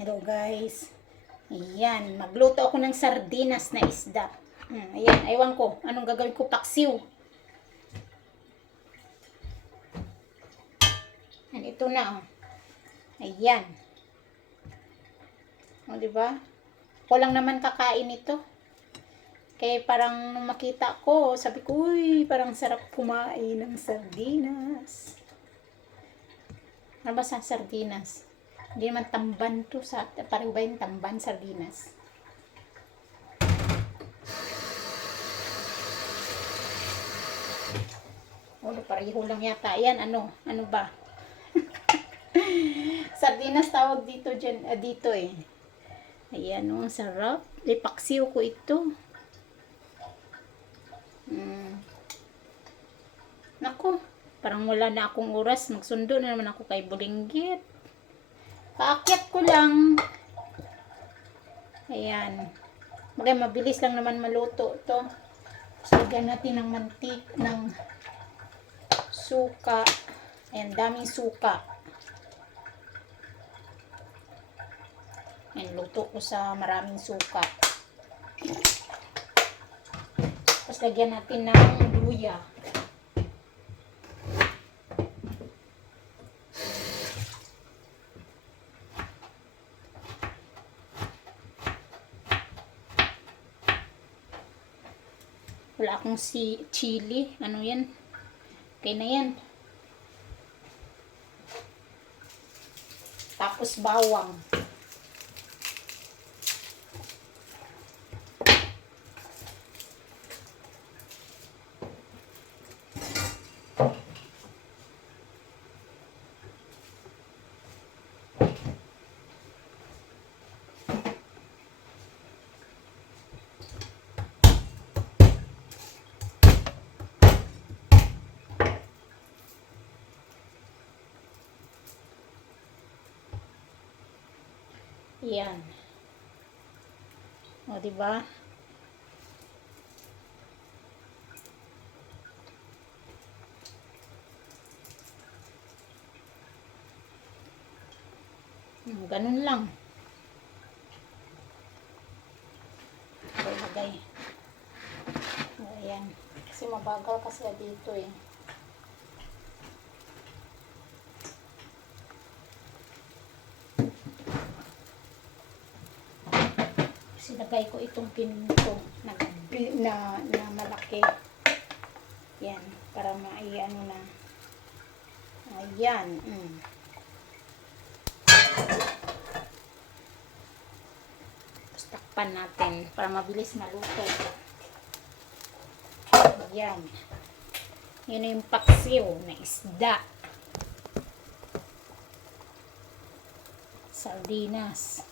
Hello guys. Ayan, magluto ako ng sardinas na isda. Ayan, aywan ko. Anong gagawin ko? Paksiw. Ayan, ito na. Oh. Ayan. O, diba? Ako lang naman kakain ito. Kaya parang nung makita ko, sabi ko, uy, parang sarap kumain ng sardinas. Ano ba sa sardinas? Hindi naman tamban to. Pareho ba yung tamban, sardinas? O, pareho lang yata. Ayan, ano? Ano ba? Sardinas tawag dito dyan. Dito eh. Ayan o, sarap. Ipaksiw ko ito. Nako, parang wala na akong oras. Magsundo na naman ako kay Bulinggit. Paakyat ko lang. Ayan. Mabilis lang naman maluto ito. Lagyan natin ng mantik, ng suka. Ayan, daming suka. Ayan, luto ko sa maraming suka. Tapos lagyan natin ng luya. Wala akong chili. Ano yan? Okay na yan. Tapos bawang. Yan. O, diba? Ganun lang. Lagay. Ayan. Kasi mabagal kasi dito eh. Silagay ko itong pinto na malaki. Yan, para maiano na. Ayan. Tapos takpan natin para mabilis maluto. Ayan. Yun yung paksiw na isda. Sardinas.